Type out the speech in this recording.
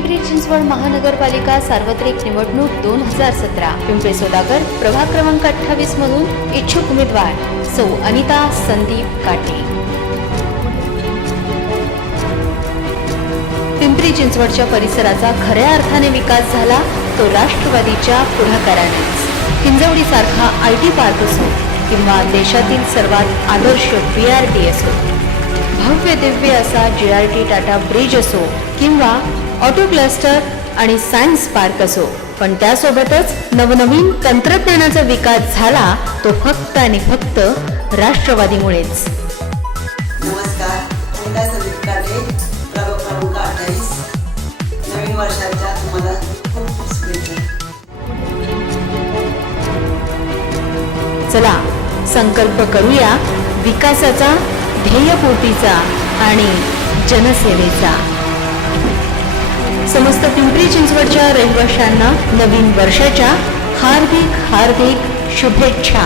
पिंपरी चिंचवड महानगरपालिका सार्वत्रिक निवडणूक 2017 पिंपरी सौदागर प्रभाग क्रमांक 28 मधून इच्छुक उमेदवार सौ अनिता संदीप काटे। पिंपरी चिंचवडच्या परिसराचा खऱ्या अर्थाने विकास झाला तो राष्ट्रवादीच्या पुढाकारानेच। हिंजवडी सारखा IT पार्क असो किंवा देशातील सर्वात आदर्श BRT असो, भव्य दिव्य असा JRT टाटा ब्रिज असो किंवा ऑटो क्लस्टर आणि सायन्स पार्क असो, पण त्यासोबतच नवनवीन तंत्रज्ञानाचा विकास झाला तो फक्त आणि फक्त राष्ट्रवादीमुळेच। नमस्कार, अनिता संदीप काटे, प्रभाग क्रमांक 28। नवीन वर्षाच्या तुम्हाला खूप खूप शुभेच्छा। चला संकल्प करूया विकासाचा, ध्येयपूर्तीचा आणि जनसेवेचा। समस्त पिंपरी चिंचवडच्या रहिवाशांना नवीन वर्षाच्या हार्दिक शुभेच्छा।